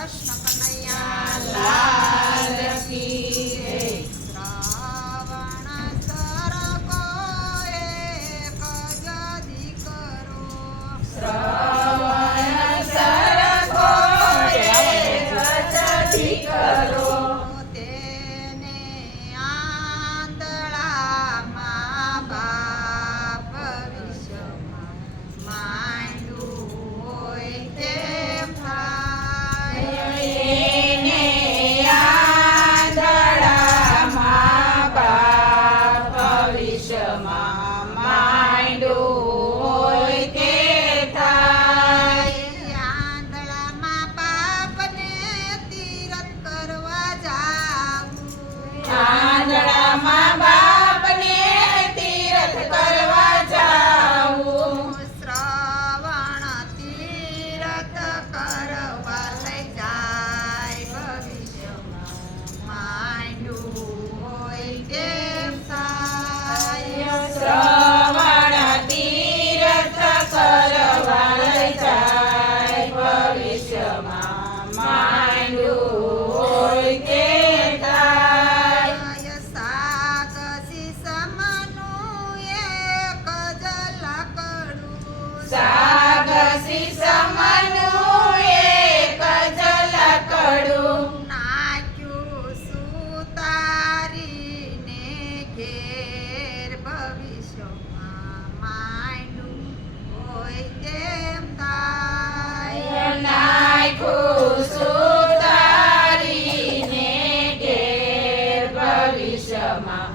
કૃષ્ણ કનૈયા લાલ કી જય. શ્રાવણ સરકો એક જ દીકરો, શ્રવણ સરખો એક જ દીકરો, તેને આંધળામાં બાપ વિશ્વમાં માંડ્યું હોય તેમ થાય. એને આંધળામાં બાપ ભવિષ્યમાં માંડ્યું હોય તે થાય. આંધળામાં બાપને તીરથ કરવા જાવું, આંધળામાં બાપને તીરથ કરવા જાવું, શ્રવણ તીરથ કરવા લઈ જાય ભવિષ્યમાં માંડ્યું હોય તેમ થાય. શ્રવણ તીરથ કરવા લઈ જાય ભવિષ્યમાં માંડ્યું હોય તે થાય. શાક શીશમનું એક જ લાકડું, સાગસી સમનું એક જ લકડું, નાખ્યું સુતારીને ઘેર ભવિષ્યમાં માંડ્યું હોય તેમ થાય. નાખ્યું સુતારીને ઘેર ભવિષ્યમાં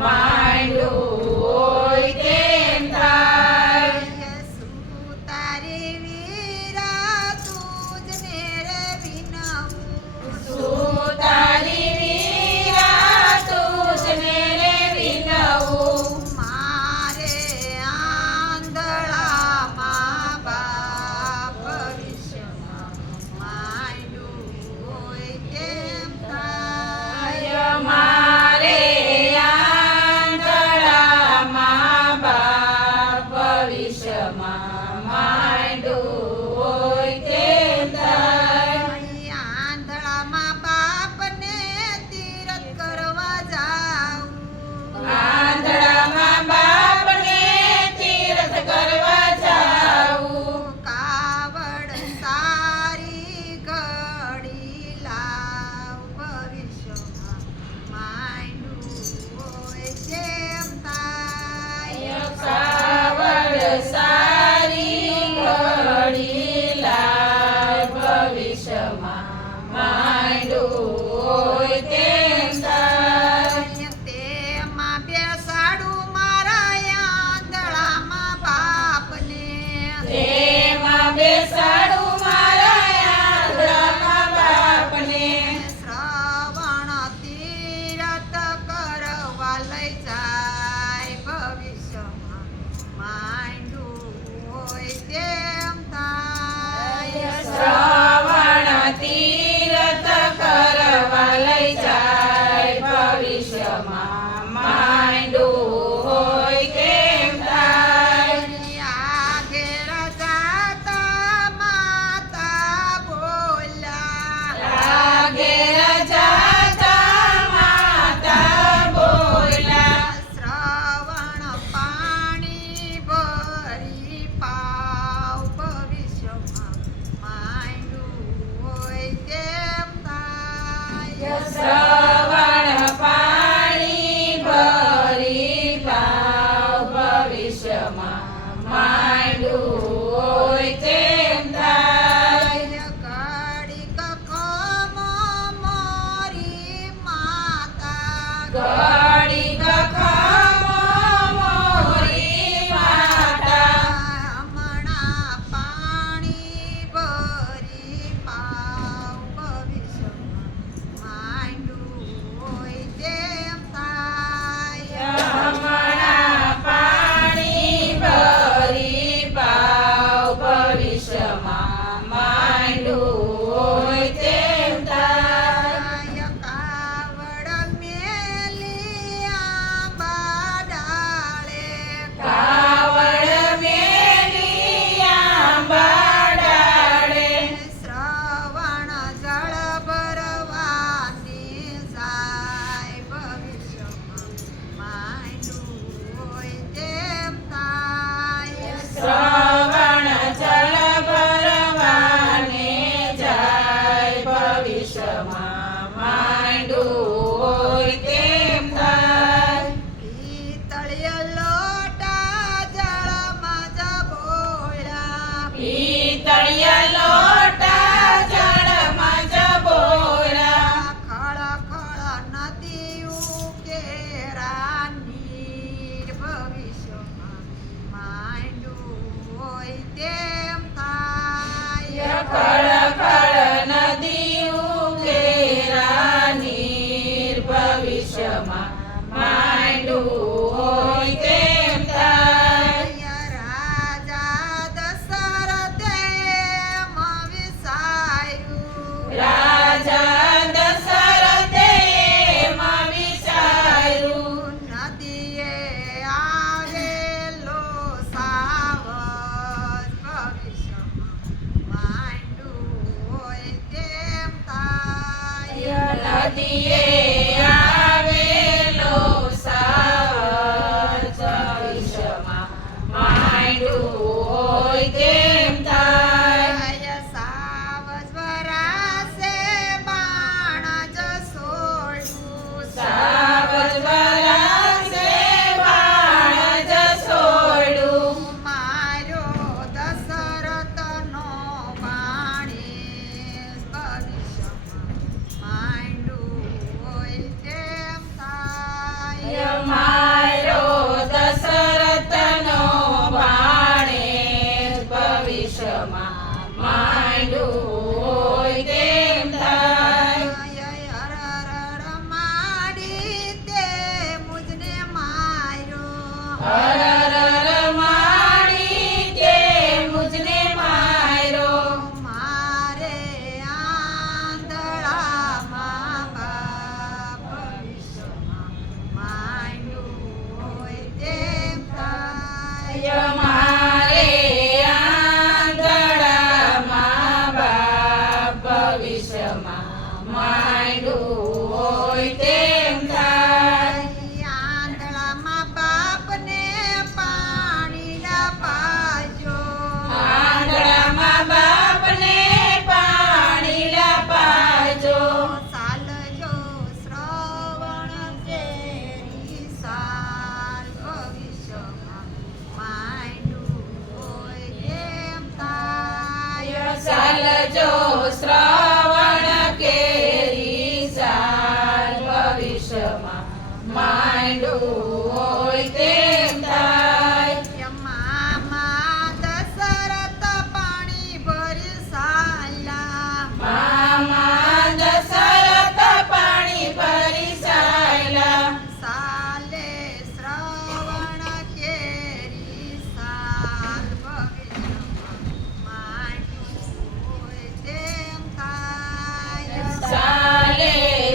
માંડ્યું હોય તેમ થાય. સુતારી વીરા તુજને રે વિનવું, સુતારી વીરા તુજને રે વિનવું, મારે આંધળામાં બાપ ભવિષ્યમાં નદીએ આવેલો સાવજ ભવિષ્યમાં માંડ્યું હોય તેમ થાય. સાવજ વરાસે બાણ જસોડું. સાવજ વરાસે બાણ જસોડું. મારો દશરથનો બાણેશ ભવિષ્યમાં માંડ્યું હોય તેમ થાય. મારો દશરથનો બાણેશ ભવિષ્યમાં માંડ્યું હોય તેમ થાય. હરર માડી તે મુજને માર્યો. હરર માડી તે મુજને માર્યો. મારે આંધળામાં બાપ ભવિષ્યમાં માંડ્યું હોય તેમ થાય. મારે આંધળામાં બાપ ભવિષ્યમાં માંડ્યું હોય તેમ થાય. આંધળામાં બાપને પાણીના પાજો. આંધળામાં બાપને પાણીલા પાજો. સાલજો શ્રવણ કેરી સાલ ભવિષ્યમાં માંડ્યું હોય તેમ થાય. ચાલજો શ્રવણ કેરી સાલ ભવિષ્યમાં માંડ્યું હોય તેમ થાય. મામા દશરથ પાણી ભરી સાલા. મામા દશરથ પાણી ભરી સાયલા. સાલે શ્રવણ કેરી સાલ ભવિષ્યમાં માંડ્યું હોય તેમ થાય. સાલે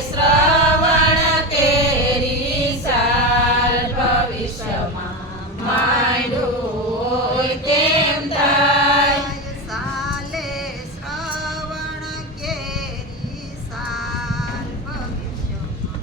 શ્રવણ કેરી સાલ ભવિષ્યમાં માંડ્યું હોય તેમ થાય. સાલે શ્રવણ કેરી સાલ ભવિષ્યમાં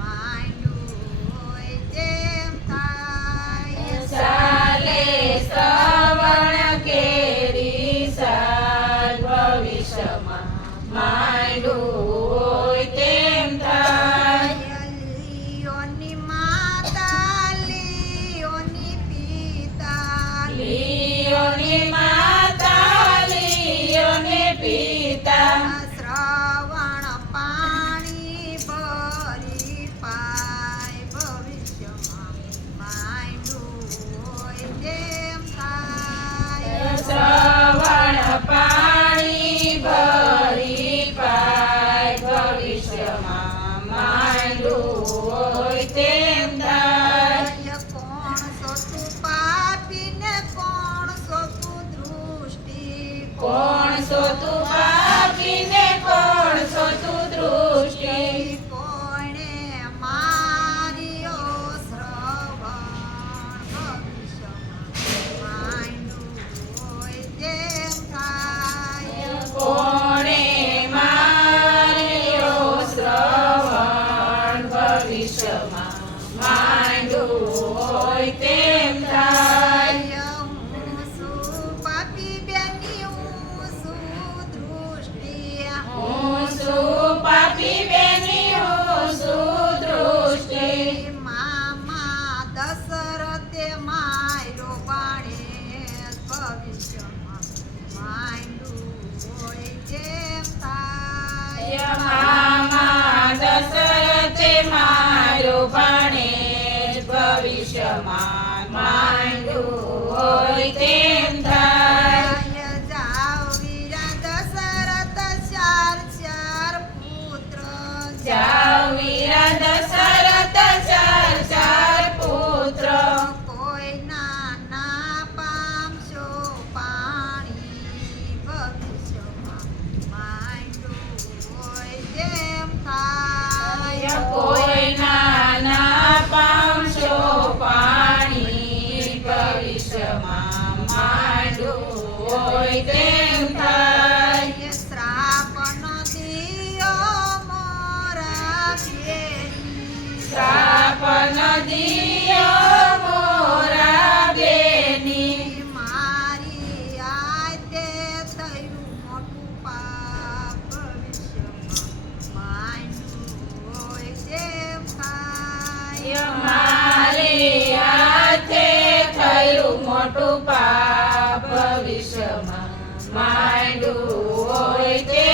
માંડ્યું હોય તેમ થાય. સાલે શ્રવણ કેરી સાલ ભવિષ્યમાં માંડ્યું હોય તેમ થાય. લીઓની માતા લીઓની પિતા. લીઓની માતા લીઓને પિતા. શ્રવણ પાણી ભરી પાય ભવિષ્યમાં માંડ્યું હોય તેમ થાય. શ્રવણ પાણી ભરી પાય ભવિષ્યમાં માંડ્યું હોય તેમ થાય. કોણ સોતું પાપી ને કોણ સોતું દૃષ્ટિ. કોણ સોતું પાપી ને કોણ સોતું દૃષ્ટિ. કોણે માર્યો શ્રવણ ભવિષ્યમાં માંડ્યું હોય તેમ થાય. કોણે માર્યો શ્રવણ ભવિષ્યમાં માંડ્યું હોય તેમ થાય. હું શું પાપી બેની હું શું દિયો મોરા બેની મારી આતે થયું મોટું પાપ ભવિષ્યમાં માંડ્યું હોય તેમ થાય. મારી હાથે થયું મોટું પાપ ભવિષ્યમાં માંડ્યું હોય તે